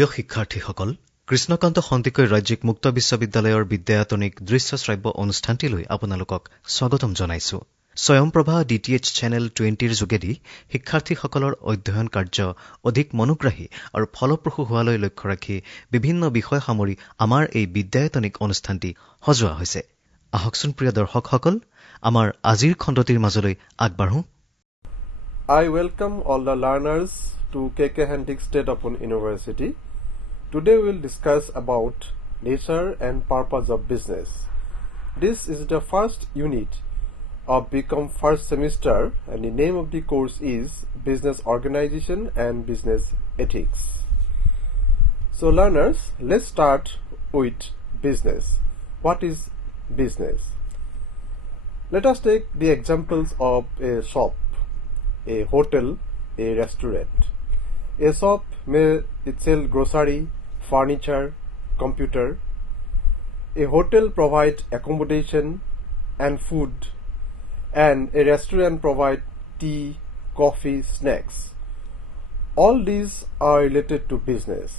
প্ৰিয় শিক্ষাৰ্থীসকল, কৃষ্ণকান্ত সন্দিকৈ ৰাজ্যিক মুক্ত বিশ্ববিদ্যালয়ৰ বিদ্যায়তনিক দৃশ্য শ্ৰাব্য অনুষ্ঠানটিলৈ আপোনালোকক স্বাগতম জনাইছো। স্বয়ংপ্ৰভা DTH চেনেল 20ৰ যোগেদি শিক্ষাৰ্থীসকলৰ অধ্যয়ন কাৰ্য অধিক মনোগ্ৰাহী আৰু ফলপ্ৰসূ হোৱালৈ লক্ষ্য ৰাখি বিভিন্ন বিষয় সামৰি আমাৰ এই বিদ্যায়তনিক অনুষ্ঠানটি সজোৱা হৈছে। আহকচোন প্ৰিয় দৰ্শকসকল, আমাৰ আজিৰ খণ্ডটিৰ মাজলৈ আগবাঢ়ো। I welcome all the learners to KKHSOU State Open University. Today we will discuss about nature and purpose of business. This is the first unit of BCom first semester, and the name of the course is Business Organization and Business Ethics. So learners, let's start with business. What is business? Let us take the examples of a shop, a hotel, a restaurant. A shop may sell grocery, furniture, computer. A hotel provides accommodation and food, and a restaurant provides tea, coffee, snacks. All these are related to business.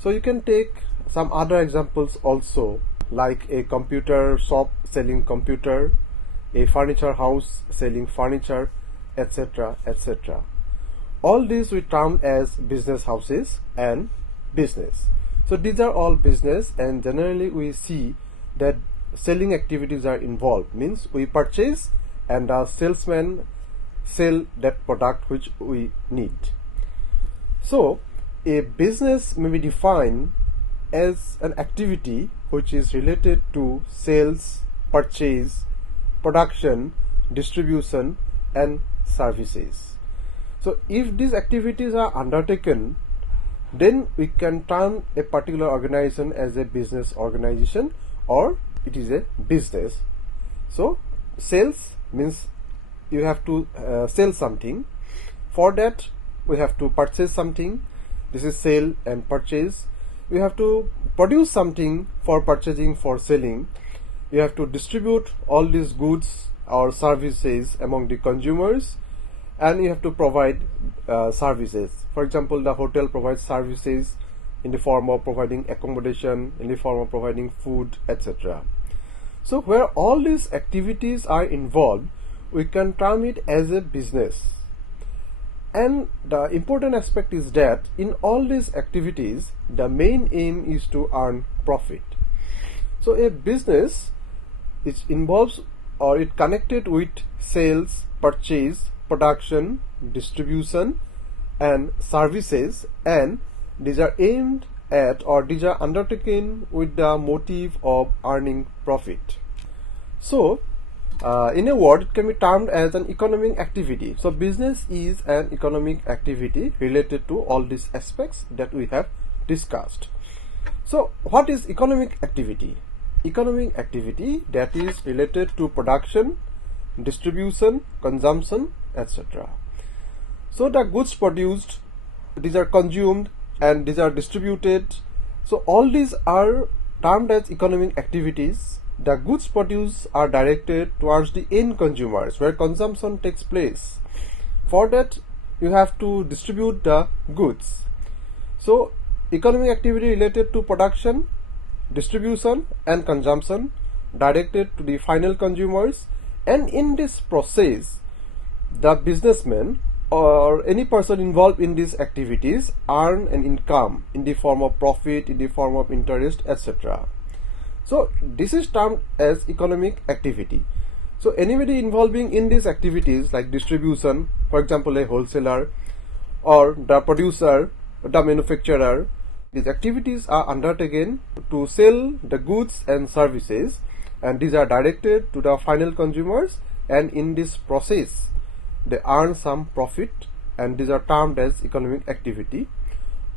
So you can take some other examples also, like a computer shop selling computer, a furniture house selling furniture, etc., etc. All these we term as business houses and business. So these are all business, and generally we see that selling activities are involved. Means we purchase and the salesman sell that product which we need. So a business may be defined as an activity which is related to sales, purchase, production, distribution, and services. So if these activities are undertaken, then we can term a particular organization as a business organization, or it is a business. So sales means you have to sell something. For that we have to purchase something. This is sale and purchase. We have to produce something for purchasing, for selling. You have to distribute all these goods or services among the consumers, and you have to provide services. For example, the hotel provides services in the form of providing accommodation, in the form of providing food, etc. So where all these activities are involved, we can term it as a business. And the important aspect is that in all these activities, the main aim is to earn profit. So a business which involves or it connected with sales, purchase, production, distribution, and services, and these are aimed at, or these are undertaken with the motive of earning profit. So in a word, it can be termed as an economic activity. So business is an economic activity related to all these aspects that we have discussed. So what is economic activity? Economic activity that is related to production, distribution, consumption, etc. So the goods produced, these are consumed and these are distributed. So all these are termed as economic activities. The goods produced are directed towards the end consumers where consumption takes place. For that you have to distribute the goods. So economic activity related to production, distribution, and consumption directed to the final consumers, and in this process the businessman or any person involved in these activities earn an income in the form of profit, in the form of interest, etc. So this is termed as economic activity. So anybody involving in these activities like distribution, for example a wholesaler, or the producer, the manufacturer, these activities are undertaken to sell the goods and services, and these are directed to the final consumers, and in this process they earn some profit, and these are termed as economic activity.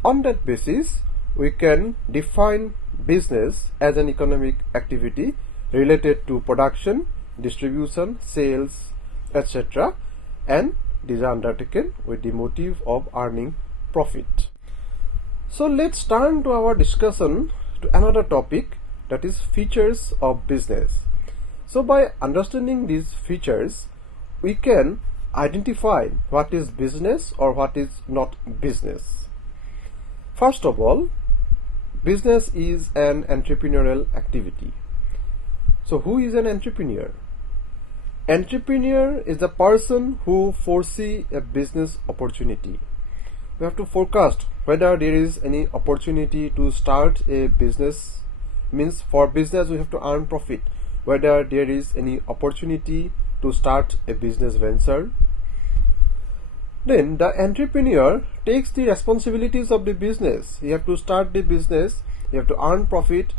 On that basis we can define business as an economic activity related to production, distribution, sales, etc., and these are undertaken with the motive of earning profit. So let's turn to our discussion to another topic, that is features of business. So by understanding these features, we can identify what is business or what is not business. First of all, business is an entrepreneurial activity. So who is an entrepreneur? Entrepreneur is the person who foresee a business opportunity. We have to forecast whether there is any opportunity to start a business. Means for business we have to earn profit. Whether there is any opportunity to start a business venture. Then the entrepreneur takes the responsibilities of the business. He have to start the business, he have to earn profit,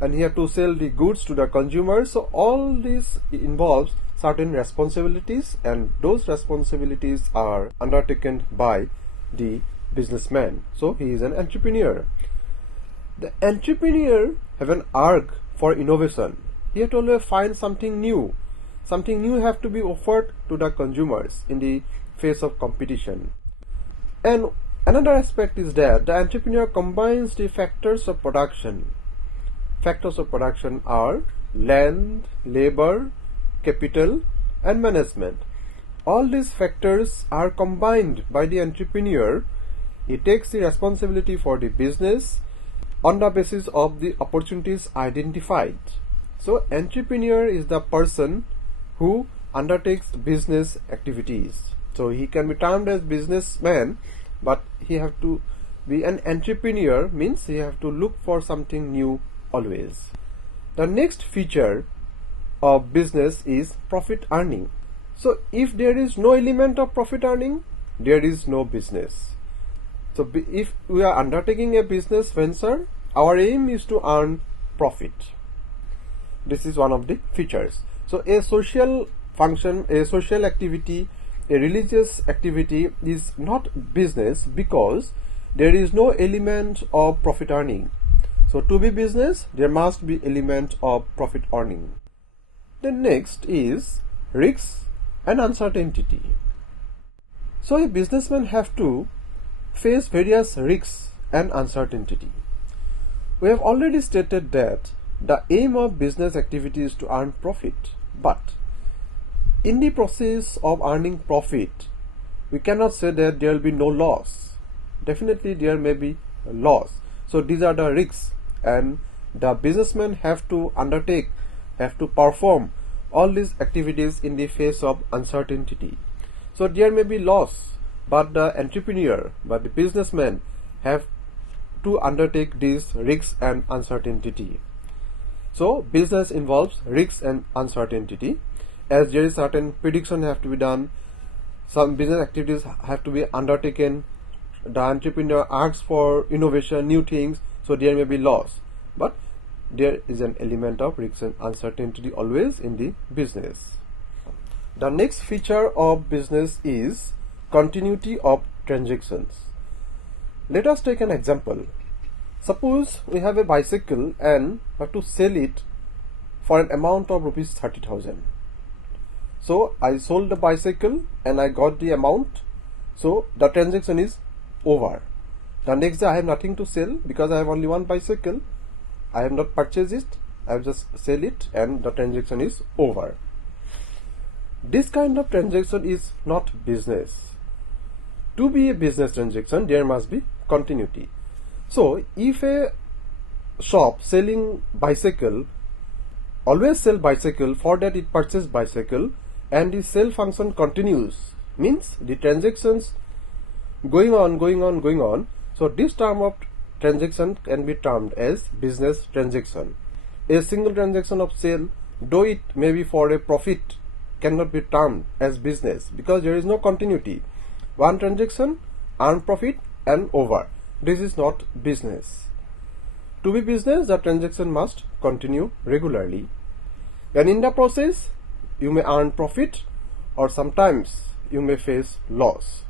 and he have to sell the goods to the consumer. So all this involves certain responsibilities, and those responsibilities are undertaken by the businessman. So he is an entrepreneur. The entrepreneur have an urge for innovation. He have to always find something new. Something new have to be offered to the consumers in the face of competition. And another aspect is that the entrepreneur combines the factors of production. Factors of production are land, labor, capital, and management. All these factors are combined by the entrepreneur. He takes the responsibility for the business on the basis of the opportunities identified. So entrepreneur is the person who undertakes business activities. So he can be termed as businessman, but he have to be an entrepreneur, means he have to look for something new always. The next feature of business is profit earning. So if there is no element of profit earning, there is no business. So if we are undertaking a business venture, our aim is to earn profit. This is one of the features. So a social function, a social activity, a religious activity is not business because there is no element of profit earning. So to be business, there must be element of profit earning. The next is risks and uncertainty. So a businessman have to face various risks and uncertainty. We have already stated that the aim of business activity is to earn profit, but in the process of earning profit, we cannot say that there will be no loss. Definitely there may be a loss. So these are the risks, and the businessmen have to undertake, have to perform all these activities in the face of uncertainty. So there may be loss, but the entrepreneur, but the businessman have to undertake these risks and uncertainty. So business involves risks and uncertainty, as there is certain prediction have to be done, some business activities have to be undertaken, the entrepreneur asks for innovation, new things, so there may be loss, but there is an element of risk and uncertainty always in the business. The next feature of business is continuity of transactions. Let us take an example. Suppose we have a bicycle and have to sell it for an amount of rupees 30,000. So I sold the bicycle and I got the amount. So the transaction is over. The next day I have nothing to sell because I have only one bicycle. I have not purchased it. I have just sell it and the transaction is over. This kind of transaction is not business. To be a business transaction, there must be continuity. So if a shop selling bicycle always sell bicycle, for that it purchase bicycle, and the sale function continues, means the transactions going on. So this term of transaction can be termed as business transaction. A single transaction of sale, though it may be for a profit, cannot be termed as business because there is no continuity. One transaction, earn profit and over. This is not business. To be business, the transaction must continue regularly. And in the process, you may earn profit or sometimes you may face loss.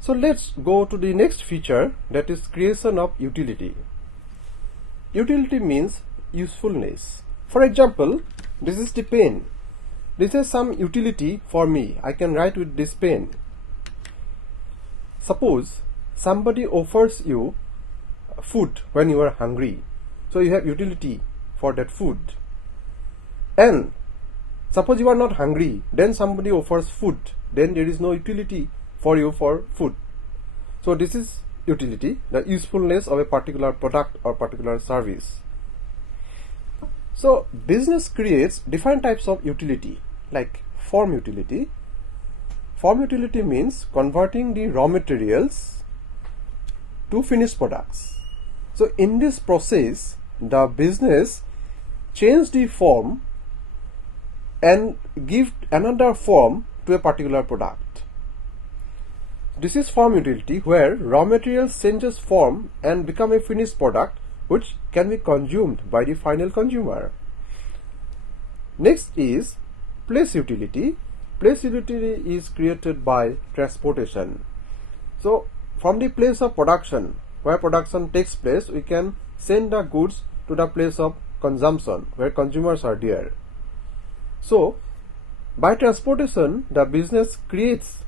So let's go to the next feature, that is creation of utility. Utility means usefulness. For example, this is the pen. This is some utility for me. I can write with this pen. Suppose somebody offers you food when you are hungry. So you have utility for that food. And suppose you are not hungry, then somebody offers food. Then there is no utility for you for food. So this is utility, the usefulness of a particular product or particular service. So business creates different types of utility, like form utility. Form utility means converting the raw materials to finished products. So in this process, the business change the form and give another form to a particular product. This is form utility, where raw materials changes form and become a finished product which can be consumed by the final consumer. Next is place utility. Place utility is created by transportation. So from the place of production, where production takes place, we can send the goods to the place of consumption, where consumers are there. So by transportation, the business creates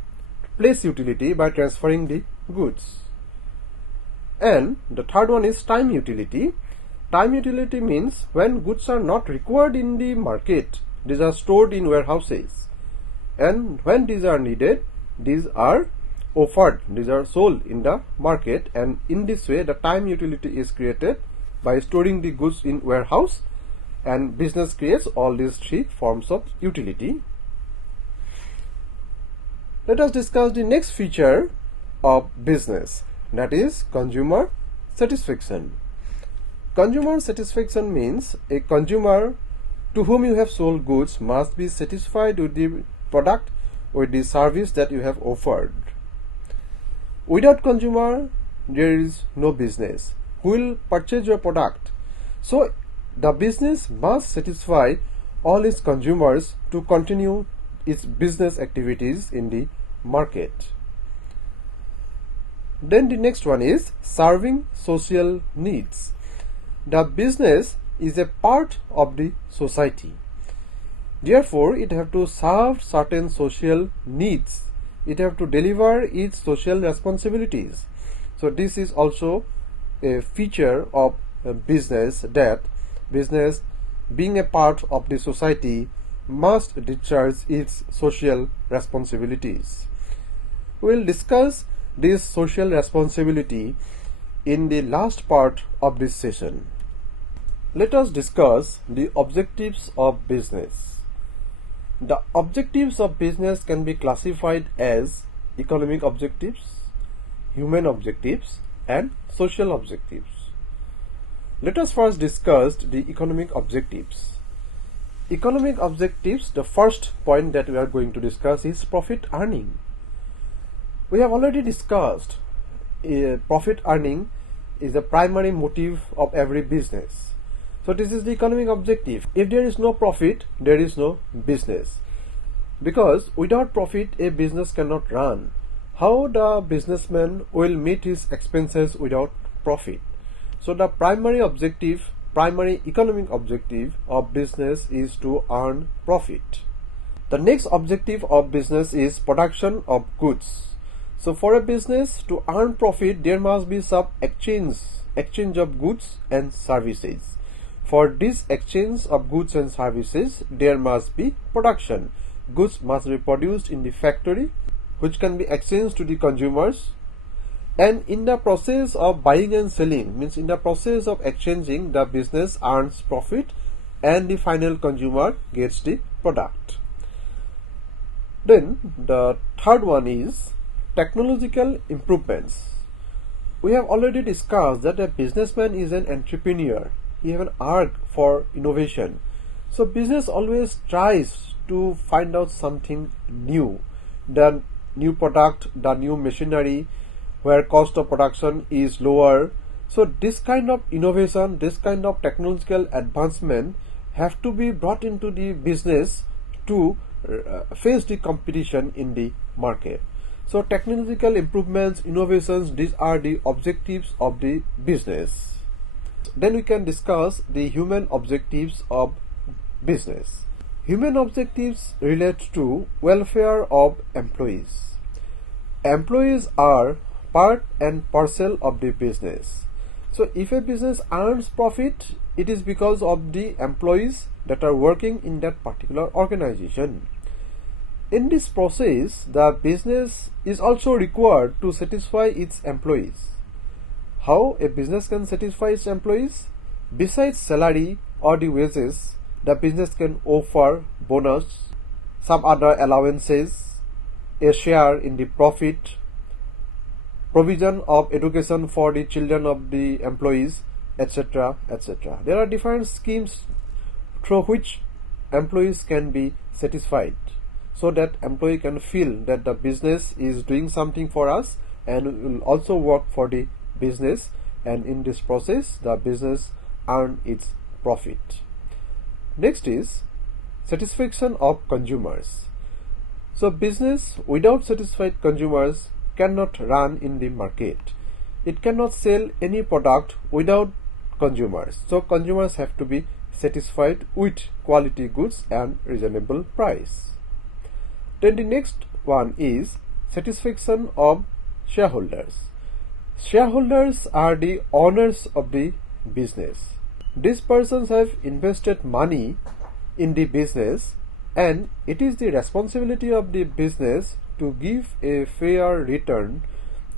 place utility by transferring the goods. And the third one is time utility. Time utility means when goods are not required in the market, these are stored in warehouses, and when these are needed, these are offered, these are sold in the market, and in this way the time utility is created by storing the goods in warehouse, and business creates all these three forms of utility. Let us discuss the next feature of business, that is consumer satisfaction. Consumer satisfaction means a consumer to whom you have sold goods must be satisfied with the product or the service that you have offered. Without consumer, there is no business. Who will purchase your product? So the business must satisfy all its consumers to continue its business activities in the market. Then the next one is serving social needs. The business is a part of the society. Therefore, it have to serve certain social needs. It have to deliver its social responsibilities. So this is also a feature of a business, that business, being a part of the society, must discharge its social responsibilities. We will discuss this social responsibility in the last part of this session. Let us discuss the objectives of business. The objectives of business can be classified as economic objectives, human objectives, and social objectives. Let us first discuss the economic objectives. Economic objectives, the first point that we are going to discuss is profit earning. We have already discussed profit earning is the primary motive of every business. So this is the economic objective. If there is no profit, there is no business. Because without profit, a business cannot run. How the businessman will meet his expenses without profit? So the primary objective, primary economic objective of business is to earn profit. The next objective of business is production of goods. So for a business to earn profit, there must be some exchange of goods and services. For this exchange of goods and services, there must be production. Goods must be produced in the factory, which can be exchanged to the consumers. And in the process of buying and selling, means in the process of exchanging, the business earns profit and the final consumer gets the product. Then the third one is technological improvements. We have already discussed that a businessman is an entrepreneur. He has an urge for innovation. So business always tries to find out something new, the new product, the new machinery, where cost of production is lower. So this kind of innovation, this kind of technological advancement have to be brought into the business to face the competition in the market. So technological improvements, innovations, these are the objectives of the business. Then we can discuss the human objectives of business. Human objectives relate to welfare of employees. Employees are part and parcel of the business. So if a business earns profit, it is because of the employees that are working in that particular organization. In this process, the business is also required to satisfy its employees. how a business can satisfy its employees? Besides salary or the wages, the business can offer bonus, some other allowances, a share in the profit, provision of education for the children of the employees, etc., etc. There are different schemes through which employees can be satisfied, so that employee can feel that the business is doing something for us and will also work for the business, and in this process the business earn its profit. Next is satisfaction of consumers. So business without satisfied consumers cannot run in the market. It cannot sell any product without consumers. So consumers have to be satisfied with quality goods and reasonable price. Then the next one is satisfaction of shareholders. Shareholders are the owners of the business. These persons have invested money in the business, and it is the responsibility of the business to give a fair return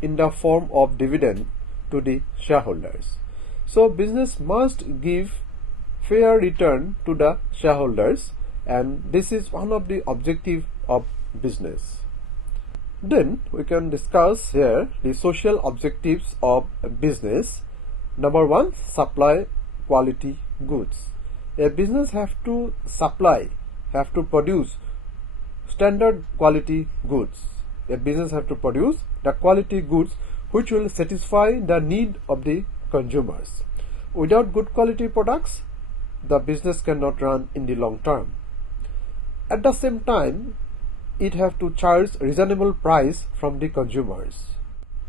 in the form of dividend to the shareholders. So business must give fair return to the shareholders, and this is one of the objectives of business. Then we can discuss here the social objectives of business. Number one, supply quality goods. A business have to produce standard quality goods. A business have to produce the quality goods which will satisfy the need of the consumers. Without good quality products, the business cannot run in the long term. At the same time, it have to charge reasonable price from the consumers.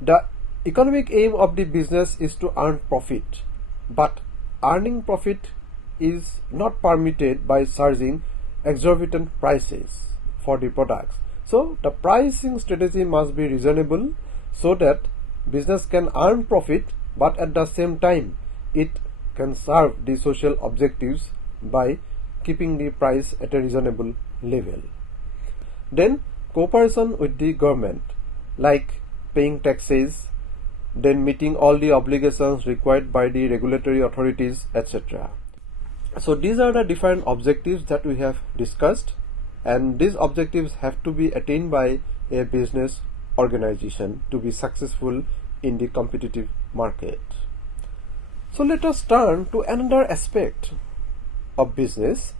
The economic aim of the business is to earn profit, but earning profit is not permitted by charging exorbitant prices for the products. So the pricing strategy must be reasonable so that business can earn profit, but at the same time it can serve the social objectives by keeping the price at a reasonable level. Then cooperation with the government, like paying taxes, then meeting all the obligations required by the regulatory authorities, etc. So these are the different objectives that we have discussed, and these objectives have to be attained by a business organization to be successful in the competitive market. So let us turn to another aspect of business,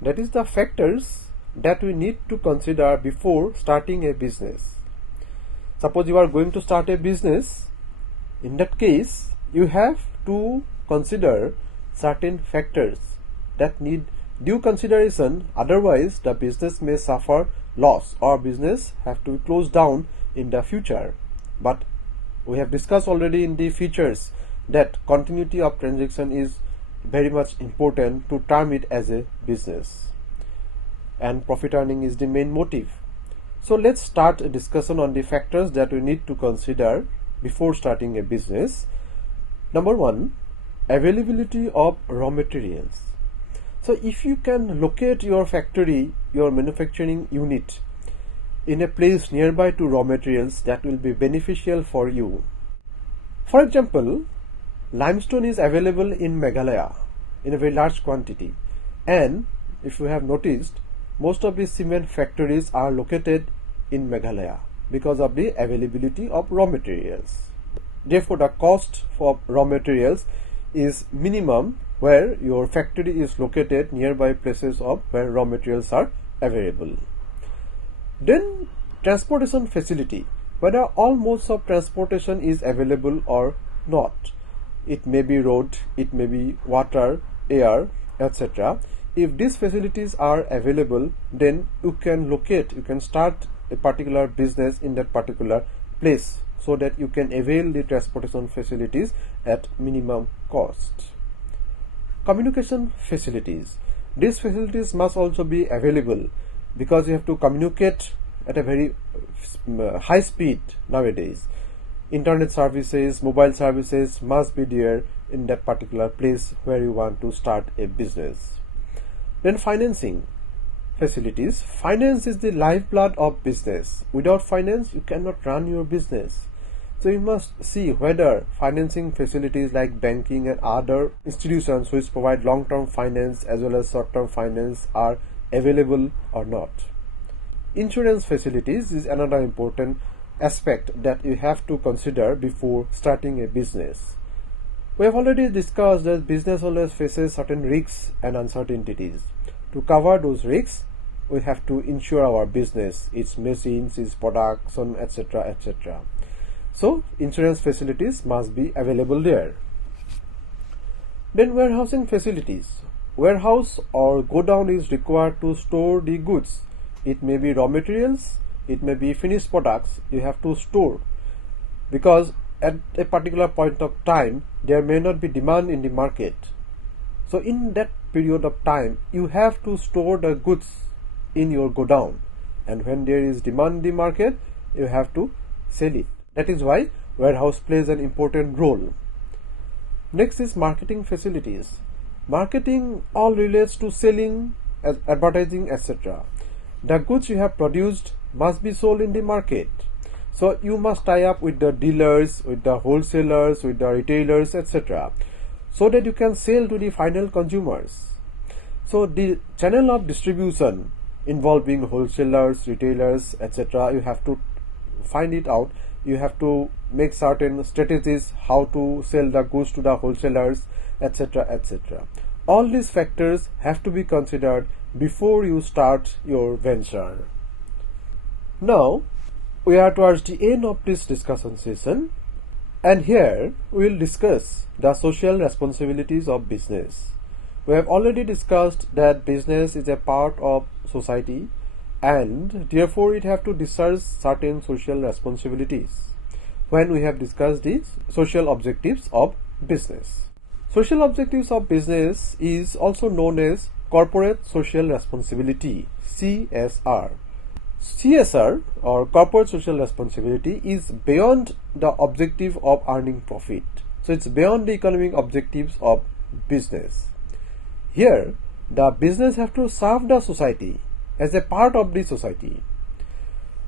that is the factors that we need to consider before starting a business. Suppose you are going to start a business. In that case, you have to consider certain factors that need due consideration, otherwise the business may suffer loss or business have to be closed down in the future. But we have discussed already in the features that continuity of transaction is very much important to term it as a business, and profit earning is the main motive. So let's start a discussion on the factors that we need to consider before starting a business. Number one, availability of raw materials. So if you can locate your factory, your manufacturing unit in a place nearby to raw materials, that will be beneficial for you. For example, limestone is available in Meghalaya in a very large quantity, and if you have noticed, most of the cement factories are located in Meghalaya because of the availability of raw materials. Therefore, the cost for raw materials is minimum where your factory is located nearby places of where raw materials are available. Then transportation facility, whether all modes of transportation is available or not. It may be road, it may be water, air, etc. If these facilities are available, then you can start a particular business in that particular place, so that you can avail the transportation facilities at minimum cost. Communication facilities. These facilities must also be available because you have to communicate at a very high speed nowadays. Internet services, mobile services must be there in that particular place where you want to start a business. Then financing facilities. Finance is the lifeblood of business. Without finance, you cannot run your business. So you must see whether financing facilities like banking and other institutions which provide long-term finance as well as short-term finance are available or not. Insurance facilities is another important aspect that you have to consider before starting a business. We have already discussed that business always faces certain risks and uncertainties. To cover those risks, we have to insure our business, its machines, its production, etc., etc. So, insurance facilities must be available there. Then warehousing facilities. Warehouse or godown is required to store the goods. It may be raw materials, it may be finished products you have to store, because at a particular point of time there may not be demand in the market. So in that period of time you have to store the goods in your godown, and when there is demand in the market you have to sell it. That is why warehouse plays an important role. Next is marketing facilities. Marketing all relates to selling, advertising, etc. The goods you have produced must be sold in the market. So you must tie up with the dealers, with the wholesalers, with the retailers, etc. so that you can sell to the final consumers. So the channel of distribution involving wholesalers, retailers, etc. you have to find it out. You have to make certain strategies how to sell the goods to the wholesalers, etc., etc. All these factors have to be considered before you start your venture. Now, we are towards the end of this discussion session, and here we will discuss the social responsibilities of business. We have already discussed that business is a part of society and therefore it have to discharge certain social responsibilities when we have discussed the social objectives of business. Social objectives of business is also known as corporate social responsibility, CSR. CSR or corporate social responsibility is beyond the objective of earning profit. So it's beyond the economic objectives of business. Here, the business have to serve the society as a part of the society.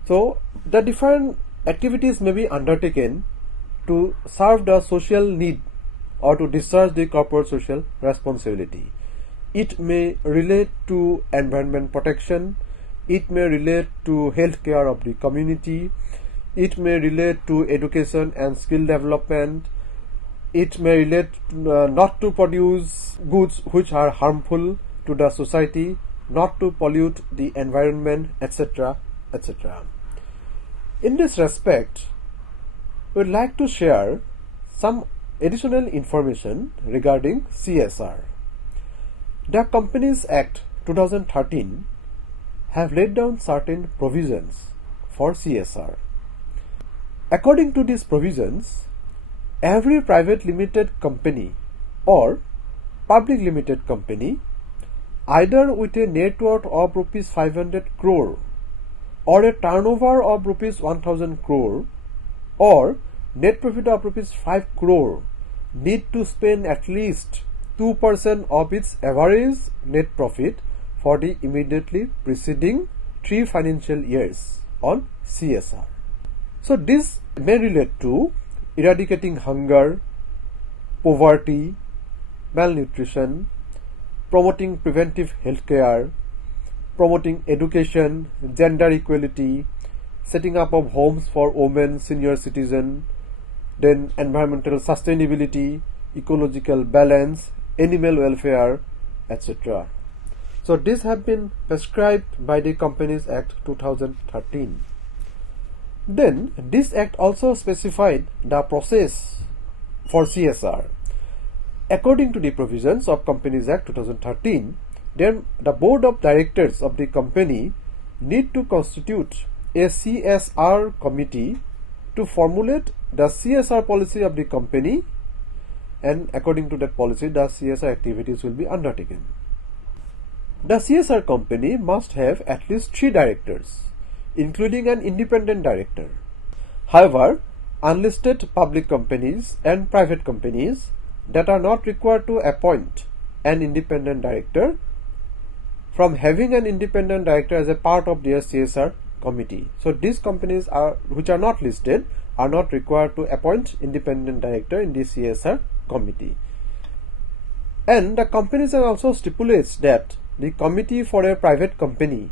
So the different activities may be undertaken to serve the social need or to discharge the corporate social responsibility. It may relate to environment protection, it may relate to health care of the community, it may relate to education and skill development, it may relate not to produce goods which are harmful to the society, not to pollute the environment, etc., etc. In this respect, we would like to share some additional information regarding CSR. The Companies Act 2013 have laid down certain provisions for CSR. According to these provisions, every private limited company or public limited company, either with a net worth of rupees 500 crore or a turnover of rupees 1000 crore or net profit of rupees 5 crore, need to spend at least 2% of its average net profit for the immediately preceding 3 financial years on CSR. So this may relate to eradicating hunger, poverty, malnutrition, promoting preventive health care, promoting education, gender equality, setting up of homes for women, senior citizens, then environmental sustainability, ecological balance, animal welfare, etc. So these have been prescribed by the Companies Act 2013. Then this act also specified the process for CSR. According to the provisions of Companies Act 2013, then the board of directors of the company need to constitute a CSR committee to formulate the CSR policy of the company, and according to that policy the CSR activities will be undertaken. The CSR company must have at least 3 directors, including an independent director. However, unlisted public companies and private companies that are not required to appoint an independent director from having an independent director as a part of their CSR committee. So these companies which are not listed are not required to appoint independent director in the CSR committee. And the companies also stipulates that the committee for a private company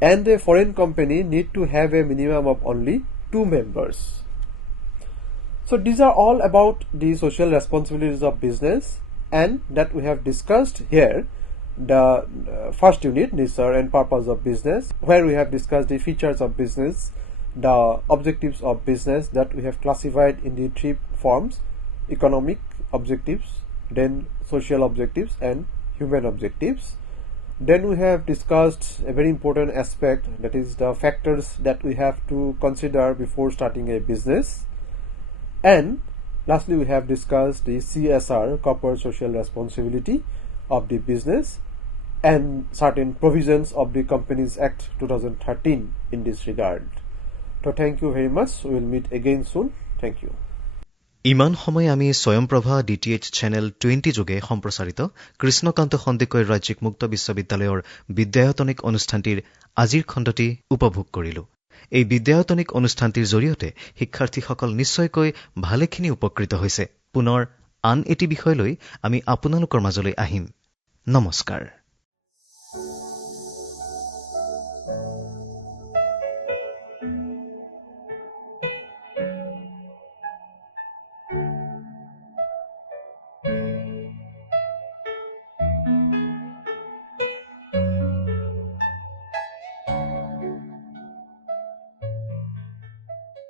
and a foreign company need to have a minimum of only 2 members. So these are all about the social responsibilities of business, and that we have discussed here the first unit, nature and purpose of business, where we have discussed the features of business, the objectives of business that we have classified in the 3 forms: economic objectives, then social objectives and human objectives. Then we have discussed a very important aspect, that is the factors that we have to consider before starting a business. And lastly, we have discussed the CSR, corporate social responsibility of the business, and certain provisions of the Companies Act 2013 in this regard. So thank you very much. We will meet again soon. Thank you. ইমান সময় আমি স্বয়ংপ্ৰভা DTH channel 20 যোগে সম্প্ৰচাৰিত কৃষ্ণকান্ত সন্দিকৈ ৰাজ্যিক মুক্ত বিশ্ববিদ্যালয়ৰ বিদ্যায়তনিক অনুষ্ঠানটিৰ আজিৰ খণ্ডটি উপভোগ কৰিলো। এই বিদ্যায়তনিক অনুষ্ঠানটিৰ জৰিয়তে শিক্ষাৰ্থীসকল নিশ্চয়কৈ ভালেখিনি উপকৃত হৈছে। পুনৰ আন এটি বিষয় লৈ আমি আপোনালোকৰ মাজলৈ আহিম। নমস্কাৰ।